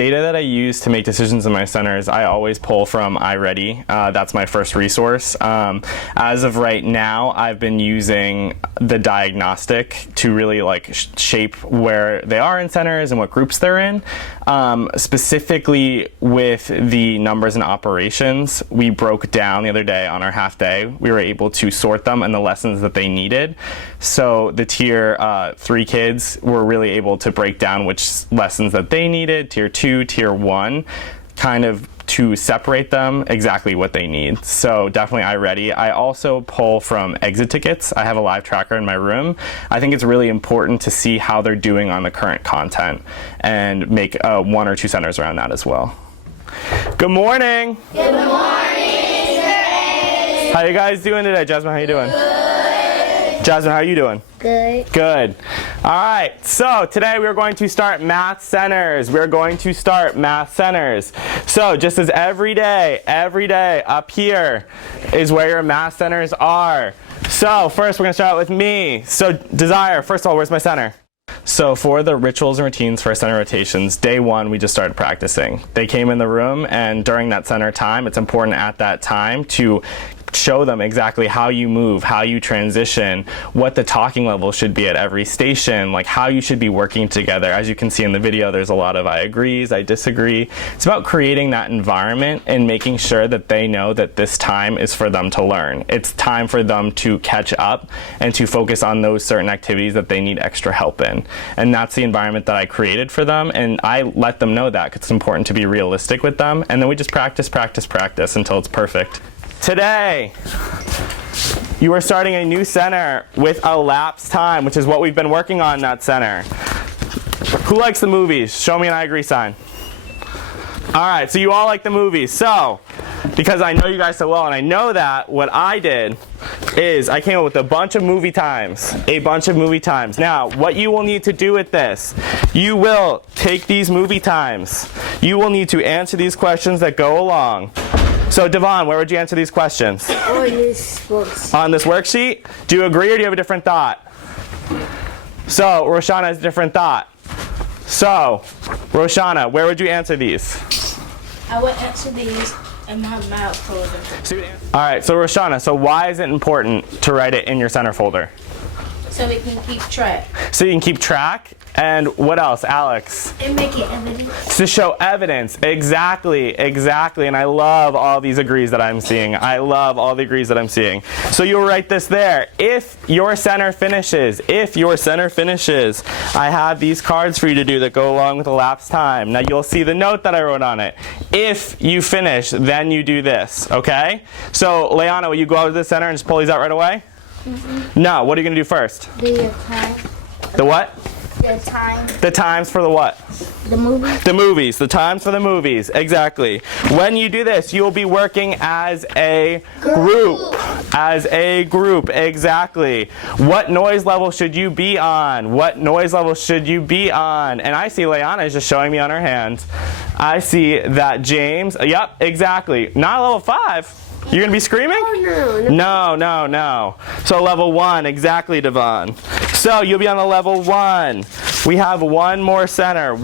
data that I use to make decisions in my centers, I always pull from iReady. That's my first resource. As of right now, I've been using the diagnostic to really like shape where they are in centers and what groups they're in. Specifically with the numbers and operations, we broke down the other day on our half day. We were able to sort them and the lessons that they needed. So the tier 3 kids were really able to break down which lessons that they needed, tier 2, tier 1, kind of to separate them exactly what they need. So definitely iReady. I also pull from exit tickets. I have a live tracker in my room. I think it's really important to see how they're doing on the current content and make 1 or 2 centers around that as well. Good morning. Good morning, Sir. How you guys doing today? Jasmine, how you doing? Good. Jasmine, how are you doing? Good. Good. All right, so today we're going to start math centers. So just as every day up here is where your math centers are. So first we're gonna start with me. So Desire, first of all, where's my center? So for the rituals and routines for center rotations, day 1 we just started practicing. They came in the room, and during that center time, it's important at that time to show them exactly how you move, how you transition, what the talking level should be at every station, like how you should be working together. As you can see in the video, there's a lot of I agrees, I disagree. It's about creating that environment and making sure that they know that this time is for them to learn. It's time for them to catch up and to focus on those certain activities that they need extra help in. And that's the environment that I created for them, and I let them know that because it's important to be realistic with them, and then we just practice until it's perfect. Today, you are starting a new center with a lapse time, which is what we've been working on in that center. Who likes the movies? Show me an I agree sign. All right, so you all like the movies. So, because I know you guys so well, and I know that, what I did is I came up with a bunch of movie times. Now, what you will need to do with this, you will take these movie times. You will need to answer these questions that go along. So Devon, where would you answer these questions? On this worksheet. On this worksheet? Do you agree or do you have a different thought? So Roshana has a different thought. So Roshana, where would you answer these? I would answer these in my math folder. All right, so Roshana, so why is it important to write it in your center folder? So we can keep track. So you can keep track. And what else, Alex? And make it evidence. To show evidence. Exactly. And I love all these agrees that I'm seeing. So you'll write this there. If your center finishes, I have these cards for you to do that go along with the lapse time. Now you'll see the note that I wrote on it. If you finish, then you do this, okay? So Leanna, will you go out to the center and just pull these out right away? Mm-hmm. No, what are you going to do first? The time. The what? The time. The times for the what? The movies. The movies. The times for the movies. Exactly. When you do this, you'll be working as a group. Exactly. What noise level should you be on? And I see Leanna is just showing me on her hand. I see that James, yep, exactly. Not level 5. You're going to be screaming? Oh, No. So level 1, exactly, Devon. So you'll be on the level 1. We have one more center.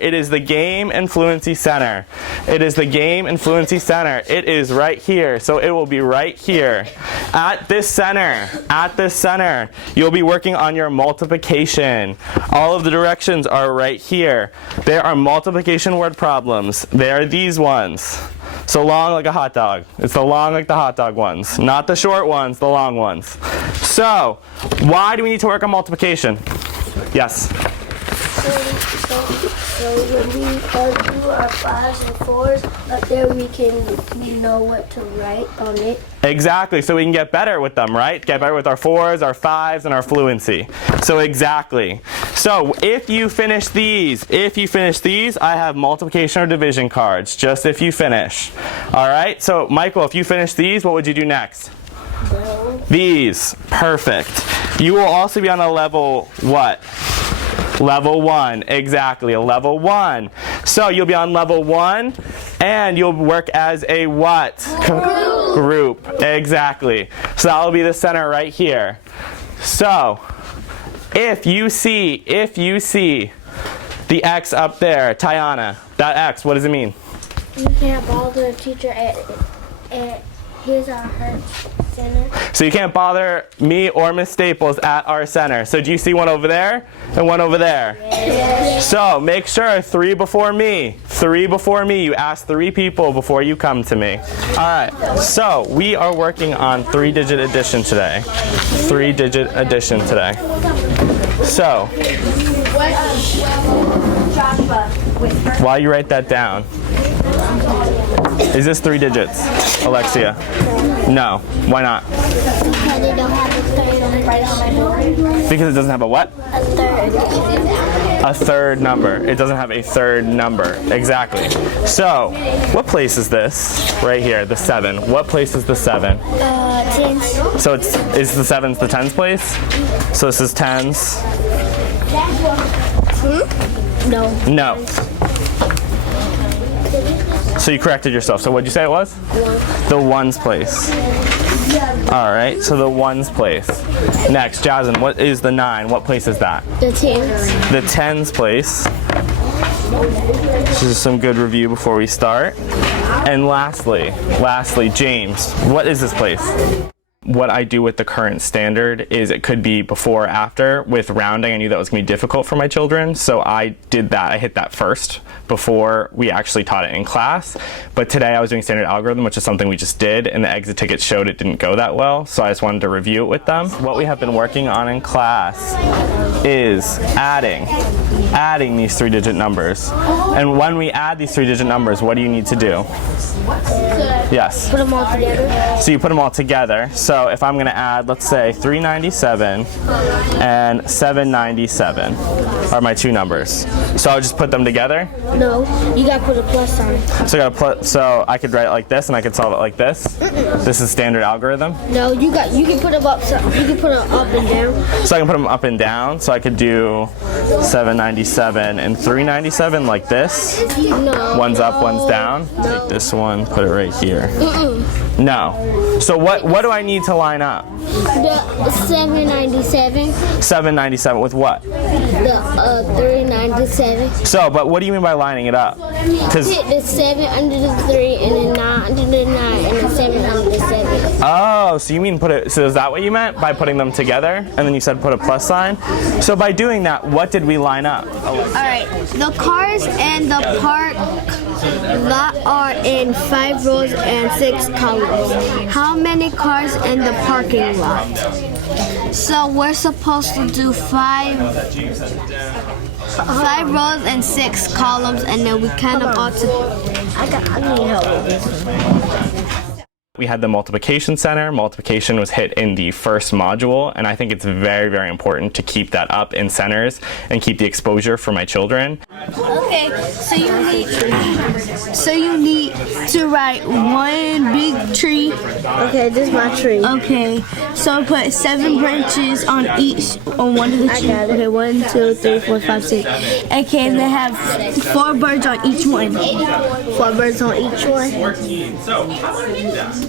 It is the Game and Fluency Center. It is right here. So it will be right here. At this center, you'll be working on your multiplication. All of the directions are right here. There are multiplication word problems. They are these ones. So long like a hot dog. It's the long like the hot dog ones. Not the short ones, the long ones. So, why do we need to work on multiplication? Yes? So when we do our 5s and 4s, up there we know what to write on it. Exactly, so we can get better with them, right? Get better with our 4s, our 5s, and our fluency. So exactly. So if you finish these, I have multiplication or division cards, just if you finish. All right, so Michael, if you finish these, what would you do next? These, perfect. You will also be on a level what? Level 1, exactly, a level 1. So you'll be on level 1, and you'll work as a what? Group, exactly. So that'll be the center right here. So if you see The X up there, Tiana. That X, what does it mean? You can't bother the teacher at his or her center. So you can't bother me or Miss Staples at our center. So do you see one over there and one over there? Yes. So make sure 3 before me. 3 before me. You ask 3 people before you come to me. All right. So we are working on 3-digit addition today. 3-digit addition today. So while you write that down, is this 3 digits, Alexia? No. Why not? Because they don't have a third. Because it doesn't have a what? A third. A third number. It doesn't have a third number. Exactly. So, what place is this? Right here, the 7. What place is the 7? Tens. So is the 7's the 10's place? So this is 10's? No. No. So you corrected yourself. So what'd you say it was? 1. The 1's place. All right, so the 1's place. Next, Jasmine, what is the 9? What place is that? The 10s. The 10's place. This is some good review before we start. And lastly, James, what is this place? What I do with the current standard is it could be before or after. With rounding, I knew that was going to be difficult for my children, so I did that. I hit that first before we actually taught it in class. But today I was doing standard algorithm, which is something we just did, and the exit ticket showed it didn't go that well, so I just wanted to review it with them. What we have been working on in class is adding these 3-digit numbers. And when we add these 3-digit numbers, what do you need to do? Yes. Put them all together. So you put them all together. So if I'm going to add, let's say 397 and 797 are my 2 numbers. So I'll just put them together. No, you gotta put a plus sign. So I could write it like this and I could solve it like this. This is standard algorithm. No, you can put them up. You can put them up and down. So I can put them up and down. So I could do 797 and 397 like this. No. One's up, one's down. Take this one, put it right here. No. So what do I need to line up? The 797. 797 with what? The 397. So, but what do you mean by lining it up? Because Hit the 7 under the 3 and the 9 under the 9 and the 7 under the 7. oh, so you mean put it? So is that what you meant by putting them together? And then you said put a plus sign. So by doing that, what did we line up? Alright, the cars and the park lot are in 5 rows and 6 columns. How many cars in the parking lot? So we're supposed to do 5 rows and 6 columns, and then we kind of ought to. I need help with this one. We had the multiplication center. Multiplication was hit in the first module, and I think it's very, very important to keep that up in centers and keep the exposure for my children. Okay, so you need to write one big tree. Okay, this is my tree. Okay, so put 7 branches on one of the trees. Okay, 1, 2, 3, 4, 5, 6. Okay, and they have 4 birds on each one. 4 birds on each one. 14. So how do I do that?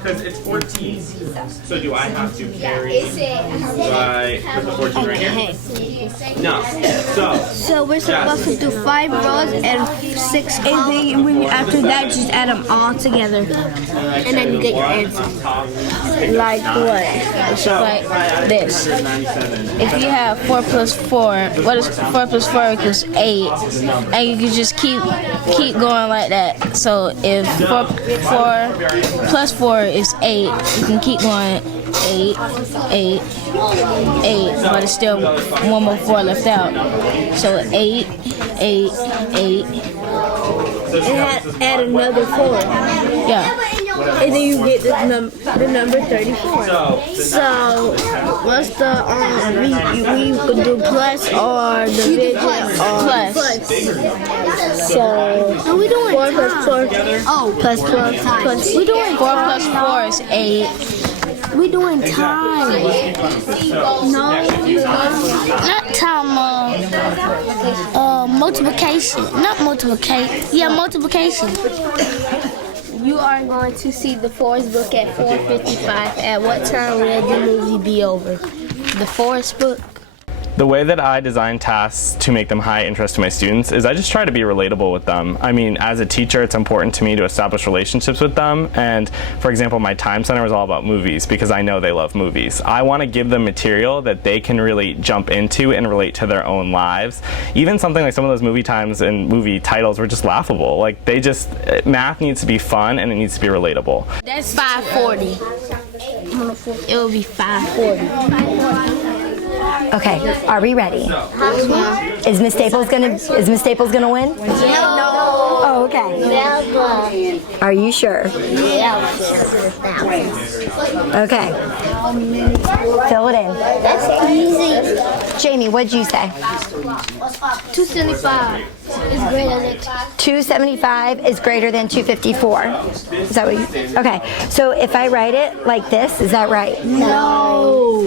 Because it's 14. So do I have to carry? Do I put the 14 right here? No. So we're supposed to do 5 rows and 6 columns. And then when after that, just add them all together. And then you get your answer. Like what? Like this. If you have 4 plus 4, what is 4 plus 4 equals 8, and you can just keep going like that. So if 4 plus 4 is 8, you can keep going 8, 8, 8, but it's still 1 more 4 left out. So 8, 8, 8. And add another 4. Yeah. And then you get the number 34. So what's the we could do plus or division or Plus. So we doing 4 plus 4. Oh, plus 12 plus. We doing 4 plus 4 is 8. We doing time. No, not time. Multiplication. Not multiplication. Yeah, multiplication. You are going to see the Forest book at 4:55. At what time will the movie be over? The Forest book. The way that I design tasks to make them high interest to my students is I just try to be relatable with them. I mean, as a teacher, it's important to me to establish relationships with them. And for example, my time center is all about movies because I know they love movies. I want to give them material that they can really jump into and relate to their own lives. Even something like some of those movie times and movie titles were just laughable. Like math needs to be fun and it needs to be relatable. That's 540. It will be 540. Okay, are we ready? Is Miss Staples gonna win? No. Oh, okay. Never. Are you sure? Okay. Fill it in. That's easy. Jamie, what'd you say? 275 is greater than 275 is greater than 254. Is that what you? Okay. So if I write it like this, is that right? No.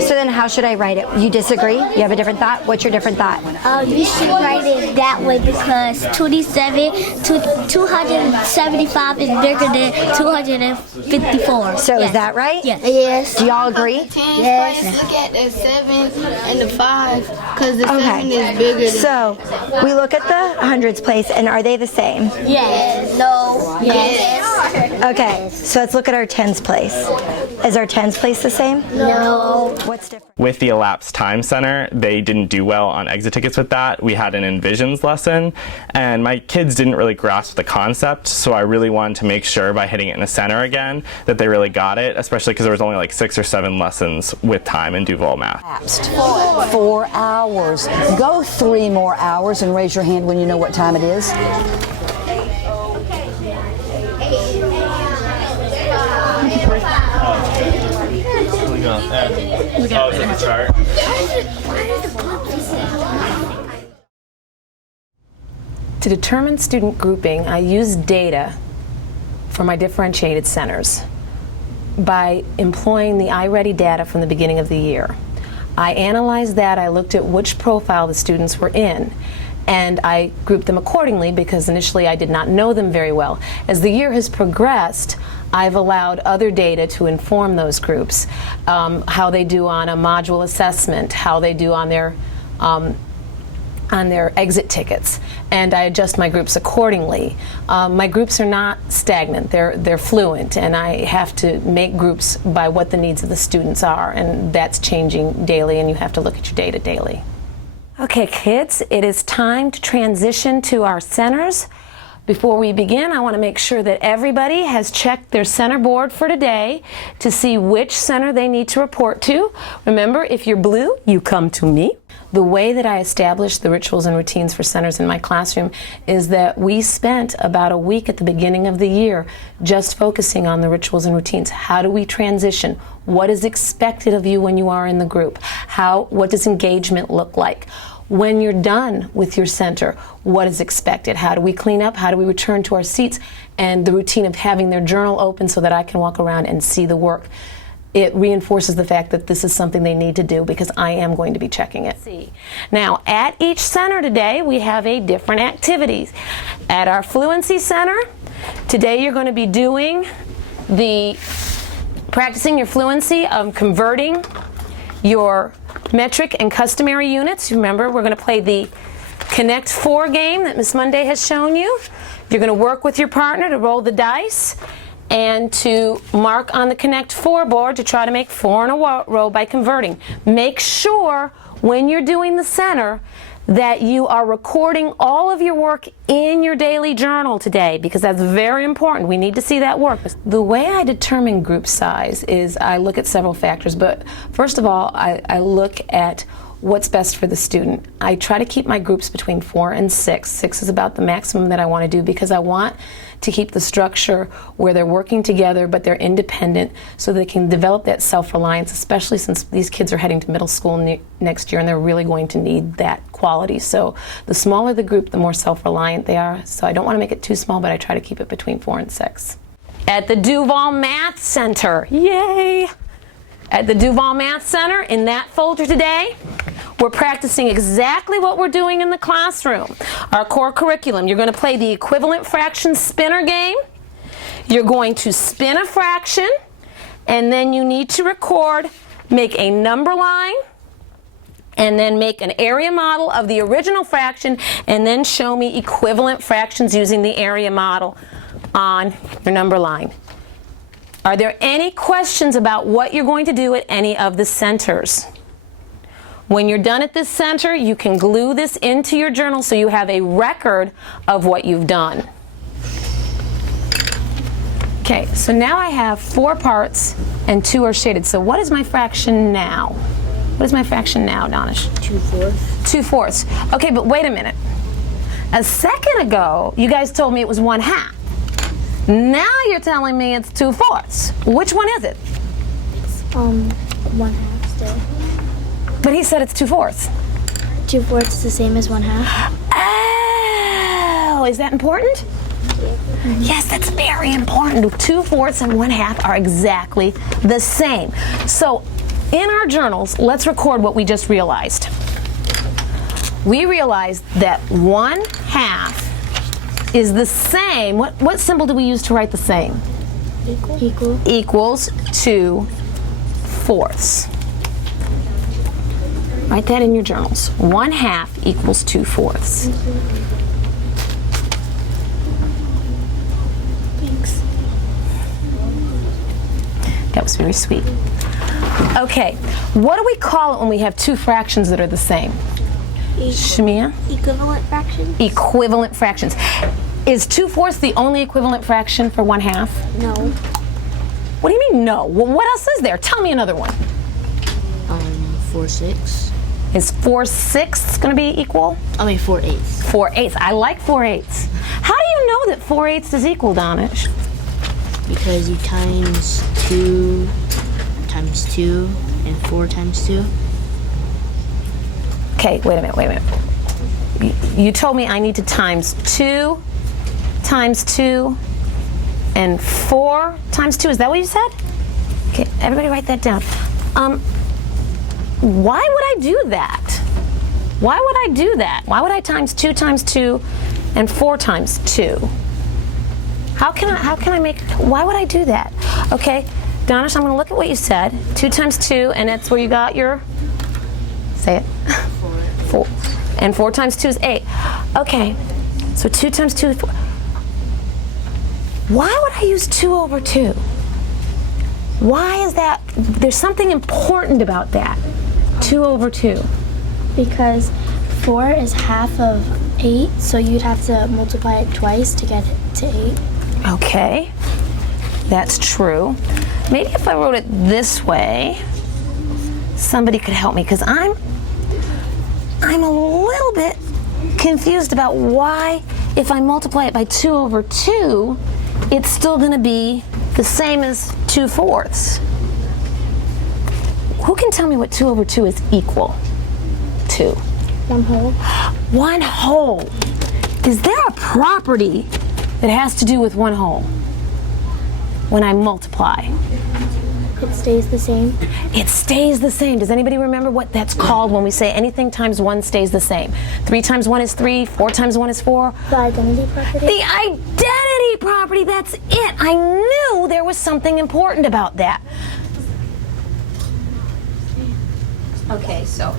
So then how should I write it? You disagree? You have a different thought? What's your different thought? You should write it that way because 275 is bigger than 254. So is that right? Yes. Do y'all agree? Yes. Look at the 7 and the 5 because the 7 Okay. is bigger than. So we look at the hundreds place, and are they the same? Yes. No. Yes. Okay. So let's look at our tens place. Is our tens place the same? No. What's different? With the elapsed time center, they didn't do well on exit tickets with that. We had an envisions lesson, and my kids didn't really grasp the concept, so I really wanted to make sure by hitting it in the center again that they really got it, especially because there was only like 6 or 7 lessons with time in Duval math. 4 hours. Go 3 more hours and raise your hand when you know what time it is. To determine student grouping, I use data for my differentiated centers by employing the iReady data from the beginning of the year. I analyzed that, I looked at which profile the students were in, and I grouped them accordingly because initially I did not know them very well. As the year has progressed, I've allowed other data to inform those groups, how they do on a module assessment, how they do on their exit tickets, and I adjust my groups accordingly. My groups are not stagnant, they're fluent, and I have to make groups by what the needs of the students are, and that's changing daily, and you have to look at your data daily. Okay, kids, it is time to transition to our centers. Before we begin, I want to make sure that everybody has checked their center board for today to see which center they need to report to. Remember, if you're blue, you come to me. The way that I established the rituals and routines for centers in my classroom is that we spent about a week at the beginning of the year just focusing on the rituals and routines. How do we transition? What is expected of you when you are in the group? What does engagement look like? When you're done with your center, what is expected? How do we clean up? How do we return to our seats? And the routine of having their journal open so that I can walk around and see the work. It reinforces the fact that this is something they need to do because I am going to be checking it. Now, at each center today, we have a different activities. At our Fluency Center, today you're going to be doing practicing your fluency of converting your metric and customary units. Remember, we're going to play the Connect 4 game that Miss Monday has shown you. You're going to work with your partner to roll the dice and to mark on the Connect 4 board to try to make 4 in a row by converting. Make sure when you're doing the center that you are recording all of your work in your daily journal today because that's very important. We need to see that work. The way I determine group size is I look at several factors, but first of all, I look at what's best for the student. I try to keep my groups between 4 and 6. 6 is about the maximum that I want to do because I want to keep the structure where they're working together but they're independent so they can develop that self-reliance, especially since these kids are heading to middle school next year and they're really going to need that quality. So the smaller the group, the more self-reliant they are. So I don't want to make it too small, but I try to keep it between 4 and 6. At the Duval Math Center, yay! At the Duval Math Center, in that folder today, we're practicing exactly what we're doing in the classroom. Our core curriculum. You're going to play the equivalent fraction spinner game. You're going to spin a fraction, and then you need to record, make a number line, and then make an area model of the original fraction, and then show me equivalent fractions using the area model on your number line. Are there any questions about what you're going to do at any of the centers? When you're done at this center, you can glue this into your journal so you have a record of what you've done. Okay, so now I have 4 parts and 2 are shaded. So what is my fraction now? What is my fraction now, Donish? 2/4. 2/4. Okay, but wait a minute. A second ago, you guys told me it was 1/2. Now you're telling me it's 2/4. Which one is it? 1/2 still. But he said it's 2/4. 2/4 is the same as 1/2. Oh, is that important? Yes, that's very important. 2/4 and 1/2 are exactly the same. So in our journals, let's record what we just realized. We realized that 1/2 is the same. What symbol do we use to write the same? Equal. Equals 2/4. Write that in your journals. 1/2 equals 2/4. Thanks. That was very sweet. Okay, what do we call it when we have 2 fractions that are the same? Shamia? Equivalent fraction? Equivalent fractions. Is 2/4 the only equivalent fraction for 1/2? No. What do you mean no? Well, what else is there? Tell me another one. 4/6. Is 4/6 going to be equal? 4/8. 4/8. I like 4/8. How do you know that 4/8 is equal, Donish? Because you times 2 times 2 and 4 times 2. Okay, wait a minute. You told me I need to times 2 times 2 and 4 times 2. Is that what you said? Okay, everybody write that down. Why would I do that? Why would I do that? Why would I times 2 times 2 and 4 times 2? How can I make, why would I do that? Okay, Donish, I'm going to look at what you said. 2 times 2, and that's where you got your, say it. 4. And 4 times 2 is 8. Okay, so 2 times 2 is 4. Why would I use 2/2? Why is that? There's something important about that. 2/2. Because 4 is half of 8, so you'd have to multiply it twice to get it to 8. Okay, that's true. Maybe if I wrote it this way, somebody could help me, because I'm a little bit confused about why, if I multiply it by 2/2, it's still going to be the same as 2/4. Who can tell me what 2/2 is equal to? 1 whole. 1 whole. Is there a property that has to do with 1 whole when I multiply? It stays the same. It stays the same. Does anybody remember what that's called when we say anything times 1 stays the same? 3 times 1 is 3, 4 times 1 is 4. The identity property? The identity property, that's it. I knew there was something important about that. Okay, so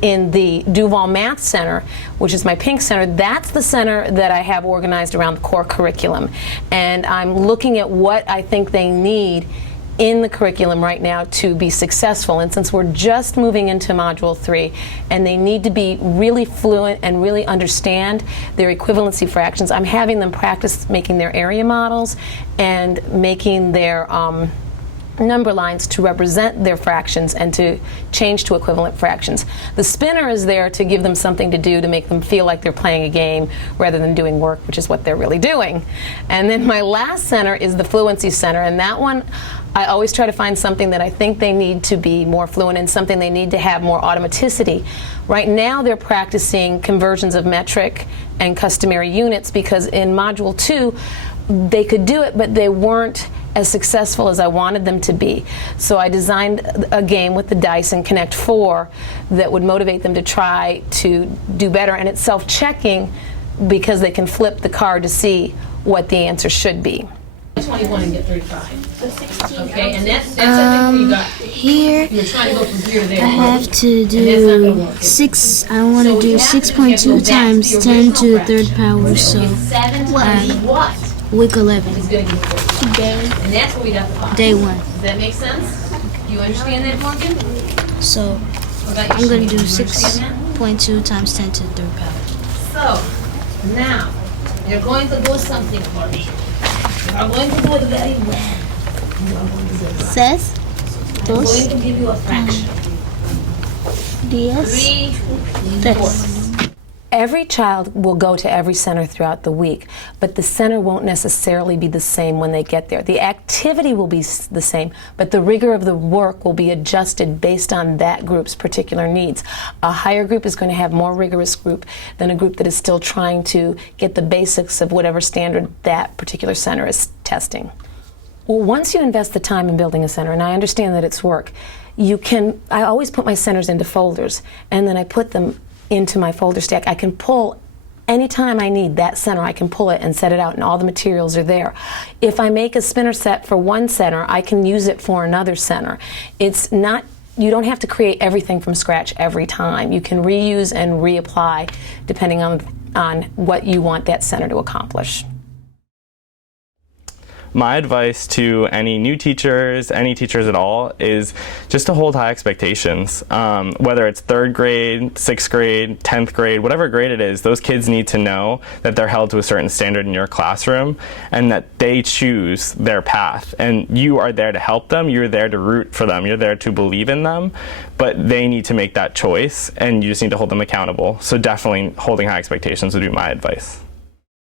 in the Duval Math Center, which is my pink center, that's the center that I have organized around the core curriculum. And I'm looking at what I think they need in the curriculum right now to be successful. And since we're just moving into Module 3 and they need to be really fluent and really understand their equivalency fractions, I'm having them practice making their area models and making their number lines to represent their fractions and to change to equivalent fractions. The spinner is there to give them something to do to make them feel like they're playing a game rather than doing work, which is what they're really doing. And then my last center is the fluency center, and that one I always try to find something that I think they need to be more fluent in, something they need to have more automaticity. Right now they're practicing conversions of metric and customary units because in Module 2 they could do it, but they weren't as successful as I wanted them to be. So I designed a game with the dice and Connect 4 that would motivate them to try to do better, and it's self-checking because they can flip the card to see what the answer should be. 21 and get 35. Okay, and that's I think you got. Here, You're trying to go from here to there. I have to do 6. I want to do 6.2 times 10 to the third power. So, week 11. And that's where we got the 5. Day 1. Does that make sense? Do you understand that, Morgan? So, I'm going to do 6.2 times 10 to the third power. So, now, you're going to do something for me. You are going to do it very well. You are going to do it. Says, I'm going to give you a fraction. 3/4. Every child will go to every center throughout the week, but the center won't necessarily be the same when they get there. The activity will be the same, but the rigor of the work will be adjusted based on that group's particular needs. A higher group is going to have more rigorous group than a group that is still trying to get the basics of whatever standard that particular center is testing. Well, once you invest the time in building a center, and I understand that it's work, I always put my centers into folders, and then I put them into my folder stack. I can pull anytime I need that center, I can pull it and set it out, and all the materials are there. If I make a spinner set for one center, I can use it for another center. It's not, you don't have to create everything from scratch every time. You can reuse and reapply depending on what you want that center to accomplish. My advice to any new teachers, any teachers at all, is just to hold high expectations. Whether it's 3rd grade, 6th grade, 10th grade, whatever grade it is, those kids need to know that they're held to a certain standard in your classroom and that they choose their path. And you are there to help them, you're there to root for them, you're there to believe in them, but they need to make that choice and you just need to hold them accountable. So definitely holding high expectations would be my advice.